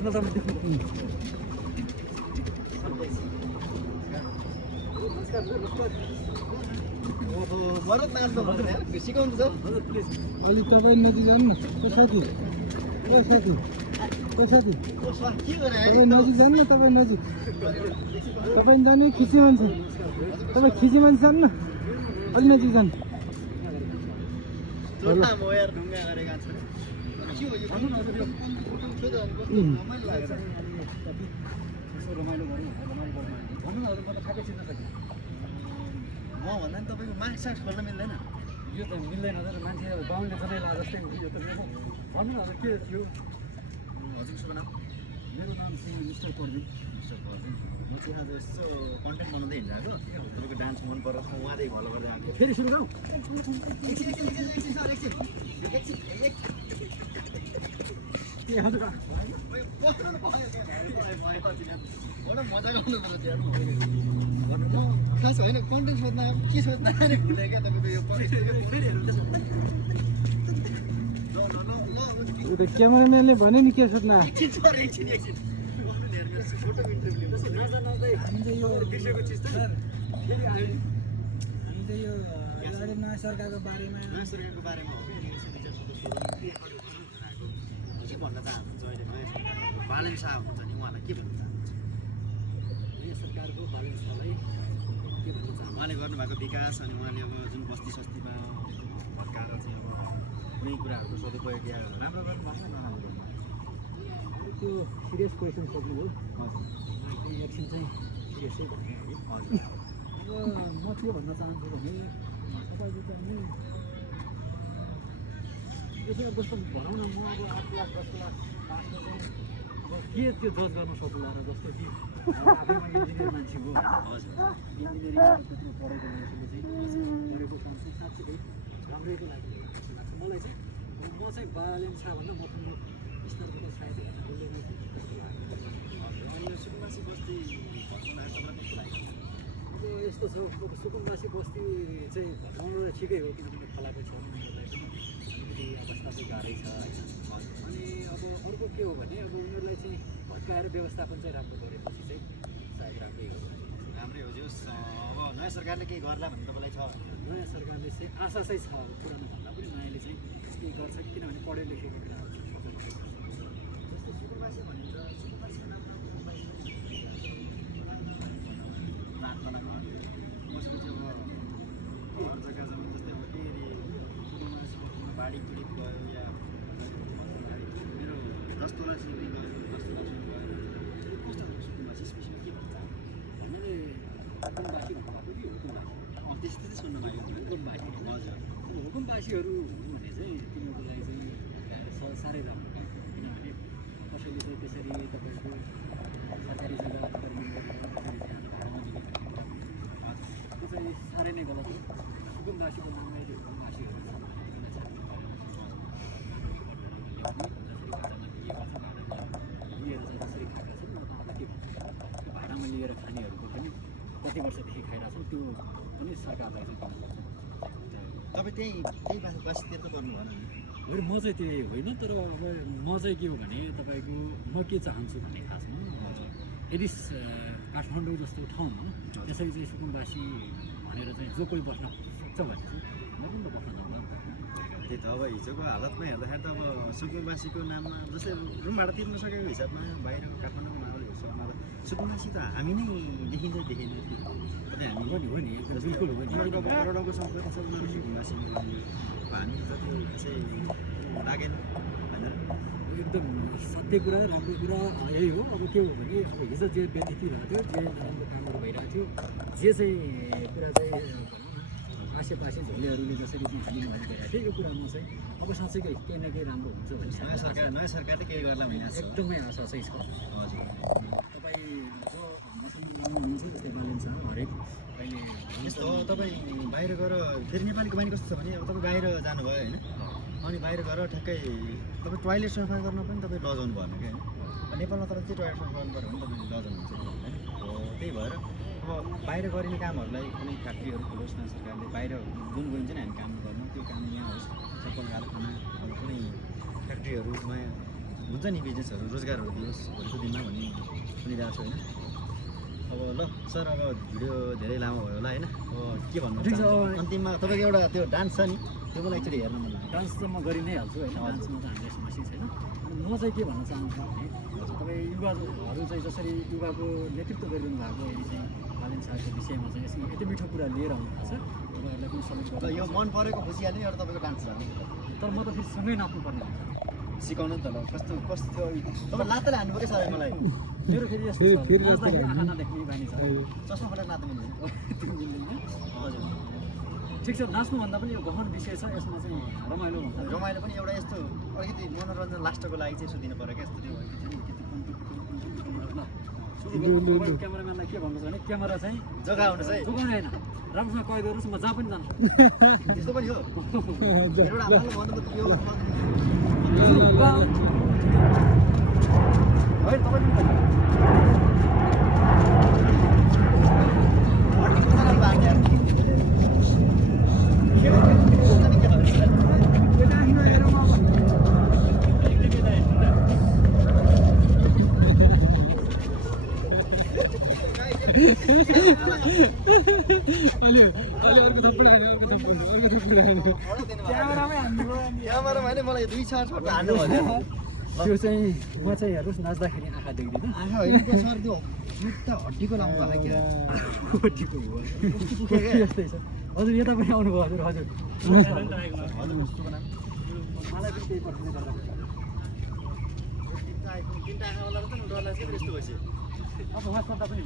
अलिक तपाईँ नजिक जानु न साथी साथी साथी तपाईँ नजिक जानु न तपाईँ नजिक तपाईँ जाने खिची मान्छे तपाईँ खिची मान्छे जानु न अलि नजिक जानु भन्दा नि तपाईँको मास्क साक्स खोल्न मिल्दैन यो त मिल्दैन तर मान्छे बाहुनले सधैँ लाग जस्तै यो त मेरो भन्नु न के थियो हजुरको नाम मेरो नाम चाहिँ मिस्टर पर्दिन म चाहिँ आज यसो कन्टेन्ट बनाउँदै हिँडेको तपाईँको डान्स मन परेर उहाँदै फलो गर्दै आएको फेरि सुरु गरौँ हजुर मजा गर्नु खास होइन कन्टेन्ट सोध्न के सोध्न भुले क्या तपाईँको यो क्यामेराम्यानले भन्यो नि के सोध्न हामीले यो नयाँ सरकारको बारेमा के भन्न चाहनुहुन्छ अहिले नयाँ सरकारको बालन शाह हुनुहुन्छ नि उहाँलाई के भन्न चाहनुहुन्छ नयाँ सरकारको बालन शाहलाई के भन्न चाहन्छ उहाँले गर्नुभएको विकास अनि उहाँले अब जुन बस्ती सस्तीमा भत्काएर चाहिँ अब यही कुराहरूको सदुपयोग या राम्रो गर्नुभएको नराम्रो गर्नुभएको त्यो सिरियस क्वेसन सोध्नुभयो एक्सन चाहिँ सिरियसै भन्ने हजुर अब म के भन्न चाहन्छु भने तपाईँले पनि यसो जस्तो भनौँ न म अब 8 लाख 10 लाख पासमा चाहिँ अब के त्यो जज गर्न सक्ला र जस्तो कि आफैमा इन्जिनियर मान्छे हो हजुर इन्जिनियरिङ त्यत्रो पढेको मान्छेले चाहिँ गरेको काम चाहिँ साँच्चै राम्रैको लागि लाग्छ मलाई चाहिँ म चाहिँ बालेन छ भन्दा म स्तरबाट सायद हेर्न बोल्दैन अनि यो सुकुम्बासी बस्ती भत्काउन तपाईँलाई कस्तो लाग्यो अब यस्तो छ अब सुकुम्बासी बस्ती चाहिँ भत्काउनु त ठिकै हो किनभने खोलाको छेउमा उनीहरूलाई पनि अलिकति अवस्था चाहिँ गाह्रै छ होइन अनि अब अर्को के हो भने अब उनीहरूलाई चाहिँ भत्काएर व्यवस्थापन चाहिँ राम्रो गरेपछि चाहिँ सायद राम्रै हो राम्रै हो जोस् अब नयाँ सरकारले केही गर्ला भन्ने तपाईँलाई छ नयाँ सरकारले चाहिँ आशा चाहिँ छ अब पुरानो भन्दा पनि नयाँले चाहिँ केही गर्छ किनभने पढे लेखेको केटाहरू छ जस्तो सुकुम्बासी भनिन्छ सुकुम्बासीको नाम कसरी चाहिँ अब हर जग्गा जब जस्तै अब के अरे सुकुम्बासीमा बाढी पीडित भयो या मेरो 10 तोला सिमी गयो 10 तोला सिमी गयो कस्तो सुकुम्बासी स्पेसल के भन्छ भन्नाले हुकुमबासी भन्नुभएको कि हुकुमबासी त्यस्तै चाहिँ सुन्न पाइयो हुकुमबासी हजुर हुकुमबासीहरू हुनु भने चाहिँ तिनीहरूको लागि चाहिँ साह्रै राम्रो काम किनभने कसैले चाहिँ त्यसरी तपाईँको सरकारी जग्गा त्यो चाहिँ साह्रै नै गलत हो हुकुमबासीको नामलाई चाहिँ हुकुमबासीहरू लिएर चाहिँ जसरी खाएका छन् म त अब के भन्छु त्यो भाडामा लिएर खानेहरूको पनि कति वर्षदेखि खाइरहेको छन् त्यो पनि सरकारलाई चाहिँ तपाईँ त्यही बासीतिर त गर्नु भएन होइन म चाहिँ त्यही होइन तर अब म चाहिँ के हो भने तपाईँको म के चाहन्छु भन्ने खासमा यदि काठमाडौँ जस्तो ठाउँमा त्यसरी चाहिँ सुकुम्बासी भनेर चाहिँ जो कोही बस्न सक्छ भने चाहिँ म पनि त बस्न जाउँला त्यही त अब हिजोको हालतमा हेर्दाखेरि त अब सुकुम्बासीको नाममा जस्तै रुम भाडा तिर्न सकेको हिसाबमा बाहिर काठमाडौँमा अब हिसाबमा त सुकुम्बासी त हामी नै देखिन्छ तपाईँ हामी हो नि बिल्कुल हो नि करोडौँको सम्पत्ति छ उनीहरू सुकुम्बासीमा हामी जति चाहिँ लागेन होइन एकदम सत्य कुरा राम्रो कुरा यही हो अब के हो भने अब हिजो जे व्यतिथि भएको थियो जे नराम्रो कामहरू भइरहेको थियो जे चाहिँ कुरा चाहिँ भनौँ न आसेपासे झोलेहरूले जसरी चाहिँ हिलिङ भइरहेको थियो यो कुरामा चाहिँ अब साँच्चैकै केही न केही राम्रो हुन्छ भने नयाँ सरकारले केही गर्ला भन्ने आशा छ एकदमै आशा चाहिँ छ हजुर तपाईँ जो हामीसँग आउनुहुन्छ जस्तै बालन छ हरेक अहिले यस्तो हो तपाईँ बाहिर गएर फेरि नेपालीको बानी कस्तो छ भने अब तपाईँ बाहिर जानुभयो होइन अनि बाहिर गएर ठ्याक्कै तपाईँ टोइलेट सफा गर्न पनि तपाईँ लजाउनु भएन क्या होइन नेपालमा तर के टोइलेट सफा गर्नु पऱ्यो भने तपाईँ लजाउनुहुन्छ होइन हो त्यही भएर अब बाहिर गरिने कामहरूलाई कुनै फ्याक्ट्रीहरू खोलोस् न सरकारले बाहिर जुन गइन्छ नि हामी काम गर्नु त्यो काम यहाँ होस् सफल खाना अब कुनै फ्याक्ट्रीहरू नयाँ हुन्छ नि बिजनेसहरू रोजगारहरू दियोस् भोलिको दिनमा भन्ने सुनिरहेको छु होइन अब ल सर अब भिडियो धेरै लामो भयो होला होइन अब के भन्नु ठिक छ, चाहनुहुन्छ? अब- अन्तिममा तपाईँको एउटा त्यो डान्स छ नि त्यो मलाई एकचोटि हेर्न मन लाग्यो डान्स त म गरि नै हाल्छु होइन डान्समा त हामीलाई समस्या छैन अनि म चाहिँ के भन्न चाहन्छु भने तपाईँ युवाहरू चाहिँ जसरी युवाको नेतृत्व गरिदिनु भएको अहिले चाहिँ बालेन साहबको विषयमा चाहिँ यसरी यति मिठो कुरा लिएर आउनु भएको छ तपाईँहरूलाई पनि सल्युट ल गर्छु यो मन परेको खुसी हाल्ने एउटा तपाईँको डान्स छ तर म त फेरि सँगै नाच्नुपर्ने हुन्छ सिकाउनु नि त ल कस्तो कस्तो थियो तपाईँ लात्तले हान्नु पऱ्यो सर मलाई मेरो फेरि यस्तो छ फेरि नाच्दाखेरि आँखा नदेख्ने बानी छ चस्मा फटाएर नाच्नु मिल्दैन त्यो मिल्दैन हजुर ठिक छ नाच्नुभन्दा पनि यो गहन विषय छ यसमा चाहिँ रमाइलो भन्दा रमाइलो पनि एउटा यस्तो अलिकति मनोरञ्जन लास्टको लागि चाहिँ यसो दिनु पऱ्यो क्या यस्तो त्यो क्यामेराम्यानलाई के भन्नु छ भने क्यामेरा चाहिँ जग्गा आउनुहोस् है जोगाउने होइन राम्रोसँग कैद गर्नुहोस् म जहाँ पनि जान्छु त्यस्तो पनि हो एउटा आफ्नो भन्नु त यो है तपाईँ पनि अलि अर्को थप्पड हान्यो अर्को थप्पड हान्यो क्यामेरामै हान्नु क्यामेरामा होइन मलाई 2-4 छोट हान्नु भयो त्यो चाहिँ म चाहिँ हेर्नुहोस् नाच्दाखेरि आँखा देख्दिनँ आँखा होइन त्यो सर त्यो जुत्ता हड्डीको लाउनु भएको क्या कोटीको हो यस्तै छ हजुर यता पनि आउनुभयो हजुर हजुर हजुर कस्तो बनाउनु मलाई पनि त्यही पठाउने गर्दा तिनवटा आँखावाला र त डरलाई चाहिँ यस्तो भएपछि अब उहाँ पनि